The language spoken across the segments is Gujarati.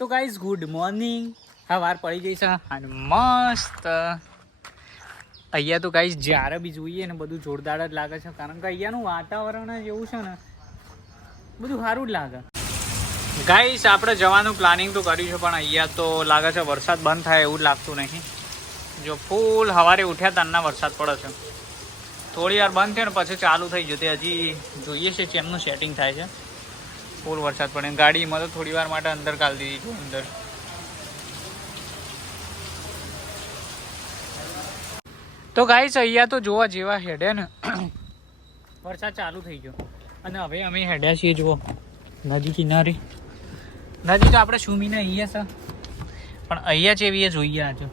તો ગાઈઝ ગુડ મોર્નિંગ હા, વાર પડી ગઈ છે અને મસ્ત. અહીંયા તો ગાઈઝ જ્યારે બી જોઈએ ને બધું જોરદાર જ લાગે છે. કારણ કે અહીંયાનું વાતાવરણ જ એવું છે ને, બધું સારું જ લાગે. ગાઈસ આપણે જવાનું પ્લાનિંગ તો કર્યું છે, પણ અહીંયા તો લાગે છે વરસાદ બંધ થાય એવું લાગતું નહીં. જો ફૂલ સવારે ઉઠ્યા તારના વરસાદ પડે છે. થોડી વાર બંધ થયો ને પછી ચાલુ થઈ જતી હજી જોઈએ છે, ચેમનું સેટિંગ થાય છે. ફૂલ વરસાદ પડે ગાડીમાં તો થોડી વાર માટે અંદર કાઢી દીધી છું અંદર. તો ગાઈસ અહીંયા તો જોવા જેવા હેડે ને. વરસાદ ચાલુ થઈ ગયો. અને હવે અમે હેડ્યા છીએ, જુઓ. નદી કિનારે. નદી તો આપણે સુમીને અહીંયા છે. પણ અહીંયા જેવી એ જોઈએ આજે.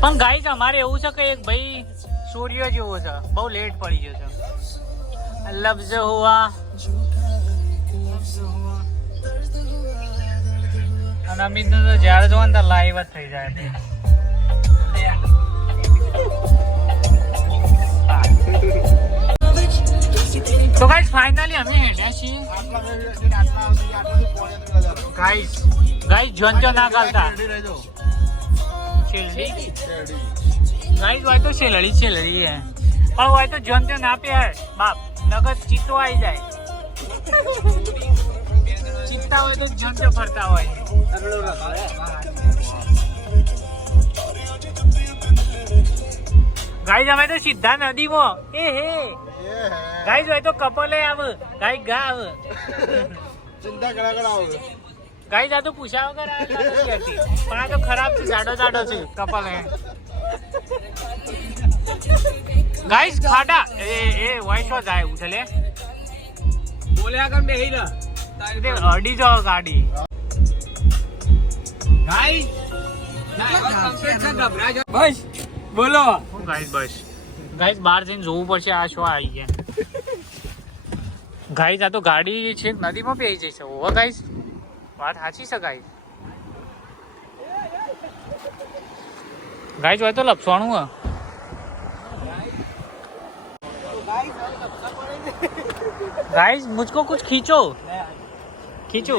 પણ ગાઈસ અમારે એવું છે કે એક ભાઈ સૂર્ય જેવો છે. બહુ લેટ પડી ગયો છે. લફ્ઝ હુઆ અને અમિત તો જ્યારે જોવા ને લાઈવ જ થઈ જાય. તો ગાઈસ ફાઇનલી અમે હેડ્યા છીએ. ગાઈસ ગાઈસ જોન જો ના ગાલતા છેલડી ગાઈસ હોય તો છેલડી છેલડી હે પણ હોય તો જોન જો ના પે બાપ. નગર ચિત્તો આવી જાય. ચિત્તા હોય તો જોન ફરતા હોય. ગાઈઝ અમે તો સીધા નદીમાં. એ હે. ગાઈઝ હોય તો કપલે આવ. ગાઈ ગા આવ. ચિંતા કરા કરા આવ. ગાઈઝ આ તો પૂછાવ હતી. પણ આ તો ખરાબ છે જાડો જાડો છે કપલ. ગાઈસ ખાડા. એ એ વોઇસ ઓ જાય ઉછલે બોલ્યા કમ બેહી ના તે અડી જાવ ગાડી. બસ બોલો. ગાઈસ બસ. ગાઈસ બહાર જઈને જોવું પડશે આ શું આવી ગયા. ગાઈસ આ તો ગાડી છે નદીમાં પેઈ જશે. ઓવા ગાઈસ વાત સાચી છે ગાઈસ ગાઈસ હોય તો લપસવાનું गाइस मुझको कुछ खींचो खींचो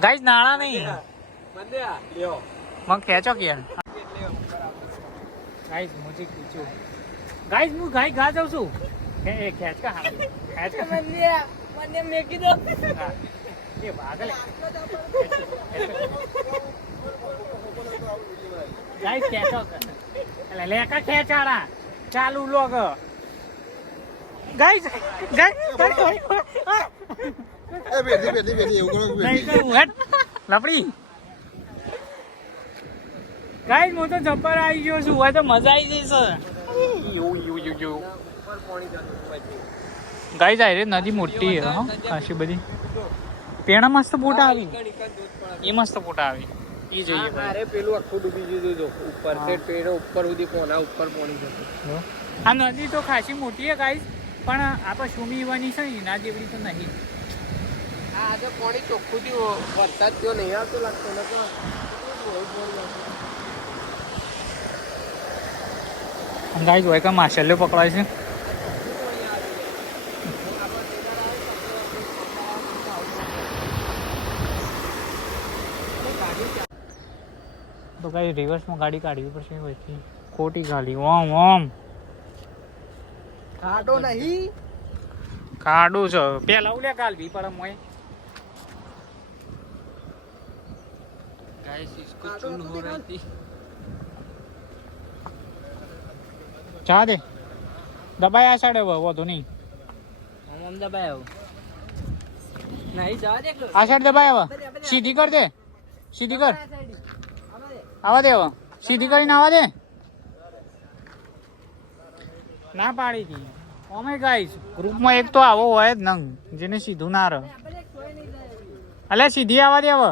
गाइस नाड़ा नहीं મંદિયા લ્યો मैं खेचो क्या गाइस मुझे खींचो गाइस હું ગાય ગા જાઉં છું એ એ ખેંચ કા હા ખેંચ કા મંદિયા મંદિયા મેં કીધું હા. એ પાગલ ગાઈસ ખેંચો એટલે લેકા ખેંચાડા ચાલુ લોગ ગાઈસ ગાઈસ એ બેઠી બેઠી બેઠી એવું કરો નહીં કરું હેટ લપડી ગાઈસ હું તો જબ્બર આવી ગયો છું. હવે તો મજા આવી જશે યુ યુ યુ યુ. ગાઈસ આ રે નદી મોટી હો. ખાસી બધી. પેણા મસ્ત ફોટા આવી. એ મસ્ત ફોટા આવી. એ જોઈએ. અરે પેલું આખું ડૂબી ગયું જો. ઉપર તે પેડો ઉપર સુધી કોના ઉપર પોણી જતું આ નદી તો ખાસી મોટી છે ગાઈસ પણ આપણે સુમી વાની છે ને એના જેવડી તો નહીં. આ આજે પાણી ચોખ્ખું થયું વરસાદ થયો નહીં આવતો લાગતો નથી તો ગાઈસ હોય કે માછલીઓ પકડાય છે? તો ગાઈ રિવર્સમાં ગાડી કાઢવી પડશે ખોટી ગાડી ઓમ ઓમ. ખાડો નહીં કાઢું છે પેલા ઉલ્યા કાલવી પડે મોય गाइस इसको चून हो रही थी ચા દે દબાઈ આ સાડે વધુ નહીં हम हम दबाया हो नहीं जा दे આ સાઈડ દબાઈ હવે સીધી કર દે સીધી કર આવા દે હવે સીધી કરીને આવા દે ના પાડી હતી ગ્રુપમાં એક તો આવો હોય જ નંગ જેને સીધું ના રહે. અલે સીધી આવા દે હવે.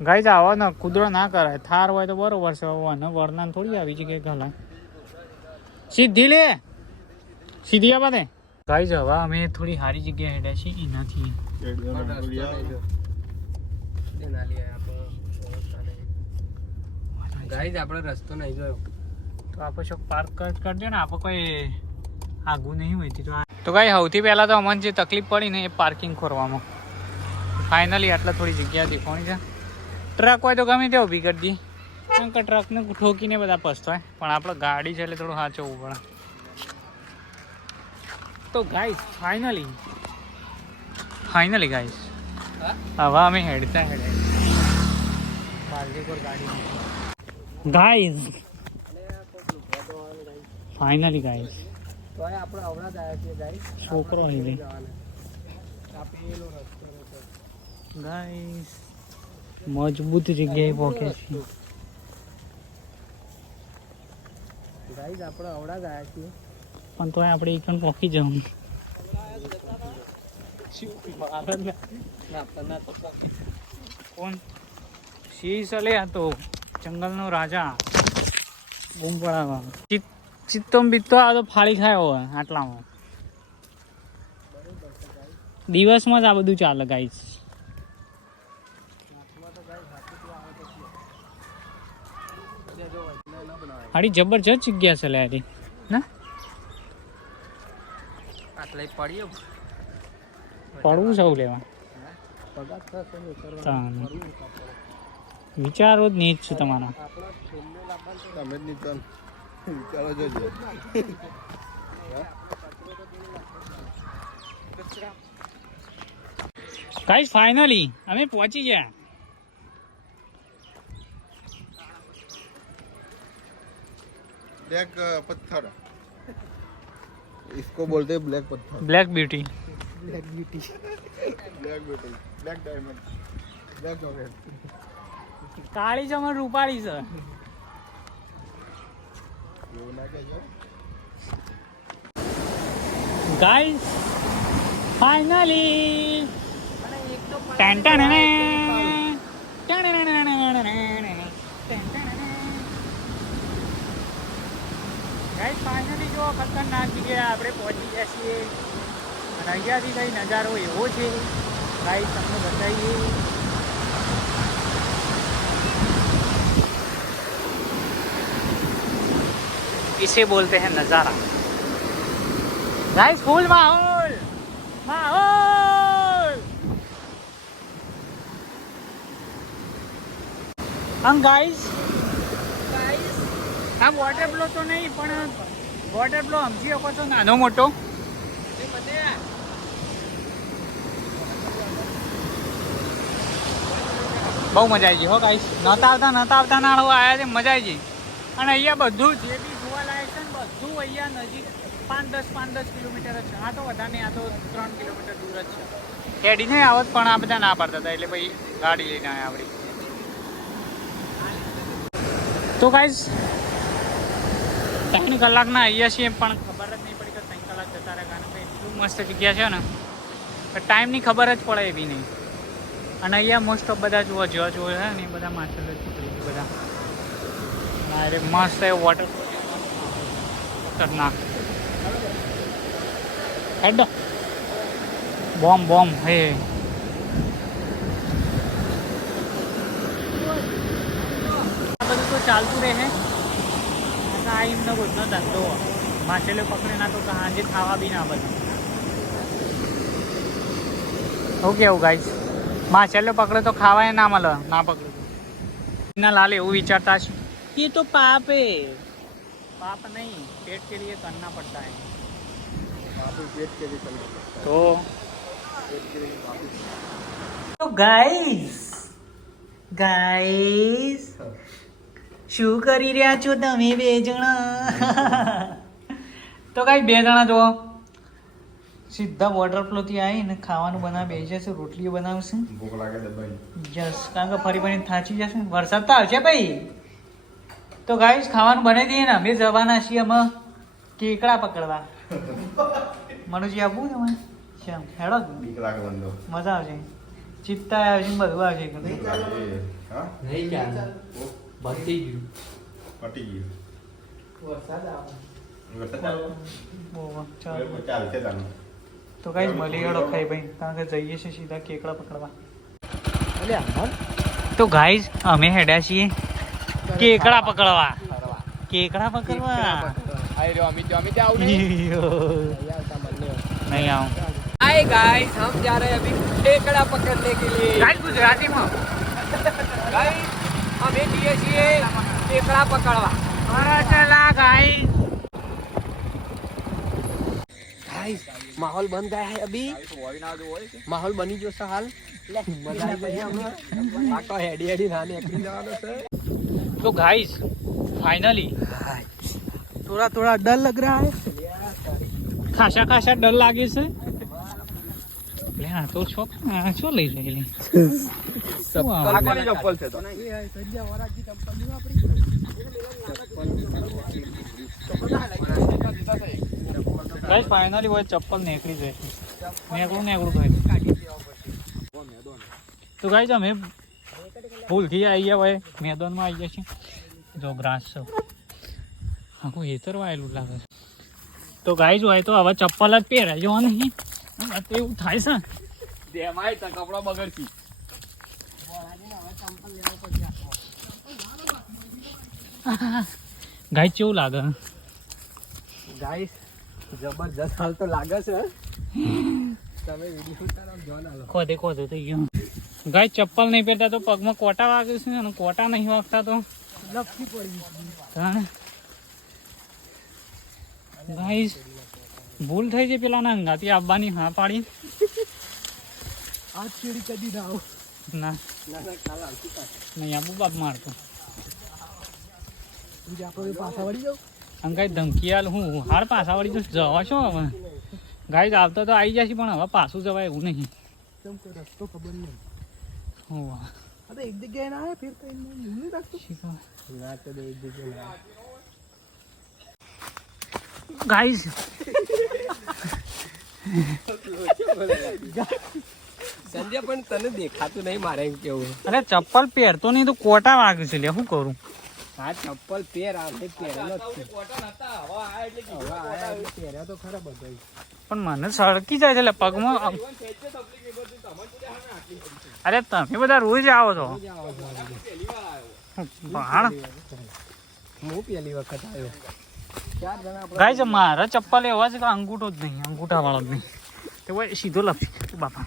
ગાઈ આવો ને કુદરો ના કરાય. થાર હોય તો બરોબર છે અને વર્ણન થોડી આવી છે કે ઘણા સીધી લે. સીધી આવા દે. ગાઈ હવે અમે થોડી સારી જગ્યાએ હેડ્યા છીએ એનાથી ગાઈઝ આપણે રસ્તો નહીં જોયો. તો આપણે ચોક પાર્ક કરી દો ને આપણે કોઈ આગું નહીં હોય તો તો કાંઈ સૌથી પહેલાં તો અમને જે તકલીફ પડી ને એ પાર્કિંગ ખોરવામાં. ફાઇનલી આટલા થોડી જગ્યા દેખવાની છે. ટ્રક હોય તો ગમે તે કરી દી. કારણ કે ટ્રકને ઠોકીને બધા પસ્તાય પણ આપણે ગાડી છે એટલે થોડું સાચવવું પડે. તો ગાઈસ ફાઇનલી ફાઇનલી ગાઈસ હવે અમે હેડતા હેડે. બાલદીપુર ગાડી ગાઈસ ફાઇનલી તો ગાઈઝ છોકરો અહીં લે. આ પેલો રસ્તો હતો. ગાઈસ મજબૂત જગ્યાએ પહોંચે છે. ગાઈઝ આપણે અવડા આવ્યા છીએ. પણ તોય આપણે એક પહોંચી જવું. કોણ? સિંહ સલે હતો જંગલનો રાજા. બૂમ પડાવવા ચિત ચિત્તો બીત્તો આ તો ફાળી ખાયો હોય આટલામાં. દિવસમાં જ આ બધું ચાલે ગાઈસ હાડી જબરજસ્ત જગ્યા છે લે હારી ના? આટલે પડ્યો પડવું સૌ લેવા. પગાર થશે ને ઉતરવાનો. તાન. ફરવું કાપડ. વિચારો જ નહીં જ છું તમારા આપણા છેલ્લે લાવવાનું તમે જ નહીં તો વિચારો જોજો ગાઈસ ફાઇનલી અમે પહોંચી ગયા ब्लैक पत्थर इसको बोलते हैं ब्लैक पत्थर black beauty black beauty black beauty black diamond black chocolate કાળી જમણ રૂપાળી છે. ગાઈસ ફાઇનલી ટેન ખતરનાક જગ્યાએ આપણે પહોંચી ગયા છીએ. અને અહીંયાથી કઈ નજારો એવો છે. ગાઈસ તમને બતાવીએ. इसे बोलते हैं नज़ारा गाइस फुल माहौल माहौल हम गाइस આ વોટર બ્લો તો નહીં પણ વોટર બ્લો સમજી શકો છો નાનો મોટો બહુ મજા આવી ગઈ હો ગાઈસ નતા આવતા નતા આવતા નાળો આવ્યા છે મજા આવી ગઈ અને અહીંયા બધું જે બી જોવાલાયક છે ને બધું અહીંયા નજીક પાંચ દસ પાંચ દસ કિલોમીટર જ છે. આ તો વધારે નહીં, આ તો ત્રણ કિલોમીટર દૂર જ છે. હેડી નહીં આવત, પણ આ બધા ના પાડતા હતા, એટલે પછી ગાડી લઈને આવ્યા આપણી તો ગાઈઝ ત્રણ કલાકના અહીંયા છીએ પણ ખબર જ નહીં પડી કે ત્રણ કલાક જતા રહ્યા કારણ કે એટલું મસ્ત જગ્યા છે ને ટાઈમની ખબર જ પડે એવી નહીં. અને અહીંયા મોસ્ટ ઓફ બધા જોવા જોવા જોવા છે ને, એ બધા માછલો બધા. અરે મસ્ત એ વોટર ખતરનાક. હેડ. બોમ્બ બોમ્બ, હે. ચાલતું રહે આ એમનો બધો ધંધો. માછેલો પકડે ના તો સાંજે ખાવા બી ના બધું શું કેવું ગાઈશ માછેલો પકડે તો ખાવાય ના મળે. ના પકડે ના લાલે એવું વિચારતા છે એ તો પાપે. पाप नहीं पेट के लिए करना पड़ता है वहाँ पे पेट के लिए करना पड़ता तो है पेट के लिए काफी તો ગાઈસ ગાઈસ શું કરી રહ્યા છો તમે બે જણા તો ગાઈ બે જણા જો સીધા વોટર ફ્લો થી આવીને ખાવાનું બનાવી બેસી જશે રોટલીઓ બનાવશે भूख लगे दबाई જસ કારણ કે ફરી ફરી થાચી જશે વરસાદ તો આવશે ભાઈ તો ગાઈસ ખાવાનું બને દઈએ ને. અમે જવાના છીએ અમે કેકડા પકડવા. મનુજી આપવું ને શ્યામ હેડો મજા આવશે. ચિત્તા આવશે બધું આવશે. નહીં ભટી ગયું. તો કઈ મળી ગયો ખાઈ ભાઈ. કારણ કે જઈએ છીએ સીધા કેકડા પકડવા. તો ગાઈઝ અમે હેડ્યા છીએ. કેકડા પકડવા ફરવા. કેકડા પકડવા આઈ રહ્યો અમિત અમિત આવું નહીં નહીં આવતા બંને નહીં આવું हाय गाइस हम जा रहे हैं अभी केकड़ा पकड़ने के लिए ગાઈસ ગુજરાતીમાં गाइस हमें दिए છીએ केकड़ा पकड़वा અરે ચલા ગાઈસ गाइस माहौल बन गया है अभी माहौल बनी जो सा हाल मजा आई गई हमें આખો હેડી હેડી ના નીકળી જવાનો છે તો ગાઈસ ફાઇનલી थोड़ा थोड़ा डर लग रहा है ખાસા ખાસા ડર લાગે છે લે આ તો છો આ શું લઈ જાય લે ચપ્પલ ચપ્પલ છે તો ગાઈસ ફાઇનલી હોય ચપ્પલ નીકળી જાય નીકળું નીકળું ભાઈ તો ગાઈસ અમે ભૂલથી આવી ગયા હોય મેદાનમાં આવી ગયા છે. જો ગ્રાસ છે. આખું હેતર વાયેલું લાગે છે. તો ગાઈસ હોય તો હવે ચપ્પલ જ પહેરાજો નહીં આ તો એવું થાય છે. દેમાય તો કપડો બગડતી ગાય કેવું લાગે? ગાઈસ જબરજસ્ત હાલ તો લાગે છે. તમે વીડિયો જો ખોદે ખોદે થઈ ગયું. ગાઈસ ચપ્પલ નહીં પહેરતા તો પગમાં કોટા વાગે છે અને કોટા નહીં વાગતા તો. લપસી પડી ગાઈસ ભૂલ થઈ છે પેલા ના અંગાથી આવવાની હા પાડી. આજ ચીડી કદી ના આવો. નહીં આબુ બાપ મારતો. પાછા વળી જાવ આમ કઈ ધમકી આલ હું હાર પાછા વળી તો જવા શું હવે? ગાઈસ આવતા તો આવી જશે પણ હવે પાછું જવાય એવું નહીં. રસ્તો ખબર નહીં હોવા. એક જગ્યાએ ના આવે ફેર કઈ નહીં રાખતો શીખો. ના તો એક જગ્યાએ ગાઈસ સંજય પણ તને દેખાતું નહીં મારે એમ કેવું. અરે ચપ્પલ પહેરતો નહીં તો કોટા વાગ્યું છે લે શું કરું? હા ચપ્પલ પેર આવે પહેરેલો પહેર્યા તો ખરા બધા પણ મને સળકી જાય છે એટલે પગમાં અરે તમે બધા રોજ આવો છો? ભાણ. હું પહેલી વખત આવ્યો. ગાય છે મારા ચપ્પલ એવા છે કે અંગૂઠો જ નહીં અંગૂઠા વાળો જ નહીં. તે ભાઈ સીધો લપસી. બાપા.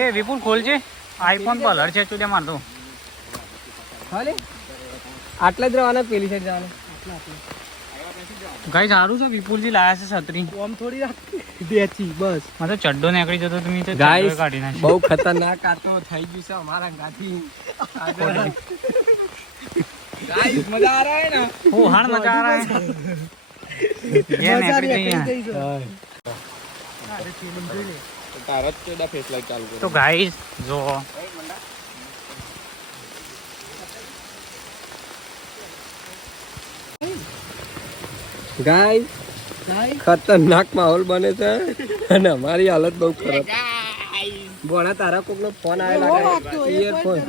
એ વિપુલ ખોલજે. આઈફોન કલર છે ચૂડે મારતો. હાલે આટલા જ રહેવાના પેલી સાઈડ જવાનું? ગાય સારું છે વિપુલજી લાયા છે છત્રી. ઓમ થોડી રાખી. બસ મારે ચડ્ડો નીકળી જતો તમે તો Guys, કાઢી નાખી બહુ ખતરનાક આ તો થઈ ગયું છે અમારા ગાથી ગાઈસ મજા આ રહા હે ના ઓ હાણ મજા આ રહા હે ये નીકળી જઈએ. તારા જ કેડા ફેસ લાઈટ ચાલુ તો ગાઈસ જો. ગાય ખતરનાક માહોલ બને છે. અને અમારી હાલત બહુ ખરાબ. બોણા તારા કોકનો ફોન આવેલા ઇયરફોન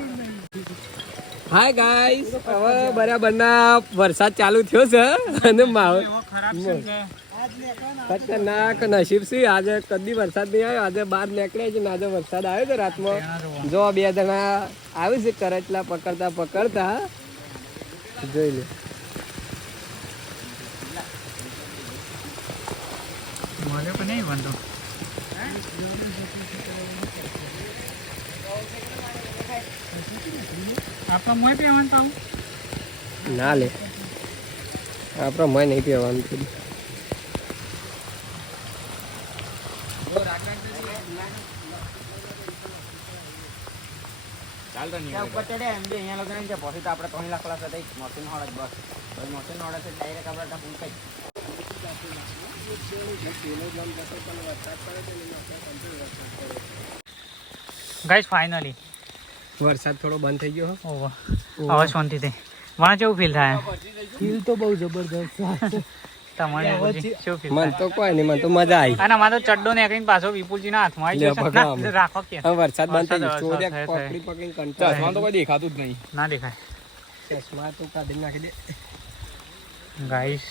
હાય ગાઈસ હવે બરાબરના વરસાદ ચાલુ થયો છે. અને માહોલ ખરાબ છે ખતરનાક નસીબ સી આજે કદી વરસાદ નહીં આવ્યો. આજે બહાર નીકળ્યા છે ને આજે વરસાદ આવ્યો છે રાતમાં. જો બે જણા આવી છે કરચલા પકડતા પકડતા. જોઈ લે. મને પણ નહીં વાંધો. આપણા મોય પીવાનું ના લે. આપણે મય નહીં પીવાનું થોડું ઉપર ચડે એમ બી અહીંયા લગન છે પછી તો આપણે ત્રણ લાખ લાખ થઈ મોટી હોડ જ બસ પછી મોટી હોડ છે ડાયરેક્ટ આપણે ત્યાં પૂછાય ગાઈસ ફાઇનલી વરસાદ થોડો બંધ થઈ ગયો ઓહો. હવે શાંતિ થઈ મને કેવું ફીલ થાય? ફીલ તો બહુ જબરદસ્ત તમારે વિપુલજી કેવું ફીલ મન તો કોઈ નહીં મને તો મજા આવી અને મારો ચડ્ડો નીકળીને પાછો વિપુલજીના હાથમાં આવી ગયો છે. પકડો ના, રાખો કે. વરસાદ બંધ થઈ ગયો. વરસાદ, પકડી પકડીને કંટાળો તો કોઈ દેખાતું જ નહીં. ના દેખાય. ચશ્મા તો કાઢી નાખી દે. ગાઈસ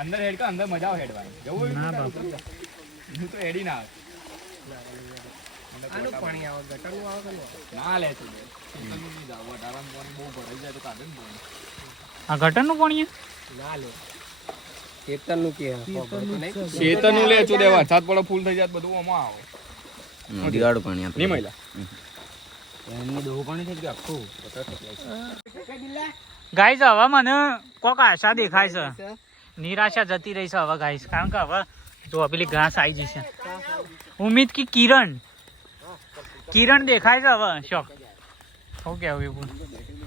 અંદર હેડ કર અંદર મજા આવે હેડવાની. જવું ના બાપા. હું તો હેડી ના આનું પાણી આવે ગટરનું આવે ના લે તું. આ ગટરનું પાણી ના લે ખેતરનું કે ખબર તો નહીં. શેતરનું લે છું વરસાદ પડે ફૂલ થઈ જાય બધું આમાં આવે. દિવાળું પાણી નહીં મહિલા ગાઈસ હવે મને કોક આશા દેખાય છે. નિરાશા જતી રહી છે હવે ગાઈસ. કારણ કે હવે જો પેલી ઘાસ આવી જશે. ઉમ્મીદ કી કિરણ. કિરણ દેખાય છે હવે ઓકે કે આવી બોલ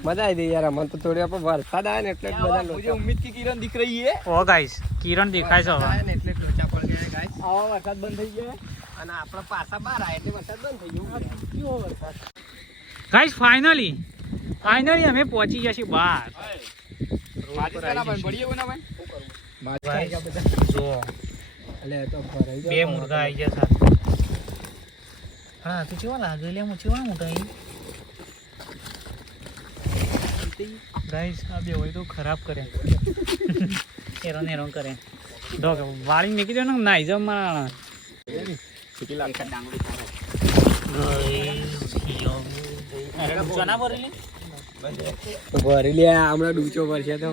મજા આવી ગઈ યાર મને તો થોડી આપણે વરસાદ આવે ને એટલે બધા લોકો ઉમ્મીદ કે કિરણ દીખ રહી હે. ઓ ગાઈસ કિરણ દેખાય છે હવે. ને એટલે લોચા પડ ગયા ગાઈસ આવો વરસાદ બંધ થઈ ગયો. અને આપણા પાછા બહાર આવે એટલે વરસાદ બંધ થઈ ગયો. કેવો વરસાદ? ગાઈસ ફાઇનલી ફાઇનલી અમે પહોંચી ગયા છીએ બહાર. જો બે મુર્ગા આવી ગયા હા તું ચેવા લાગે? લે હું ચેવા મોટા ગાઈસ આ બે હોય તો ખરાબ કરે. હેરાન હેરાન કરે. દો કે વાળી નીકળી દો ને નાઈ જાવ મારા. ભરી લે હમણાં ડૂચો ભરશે તો.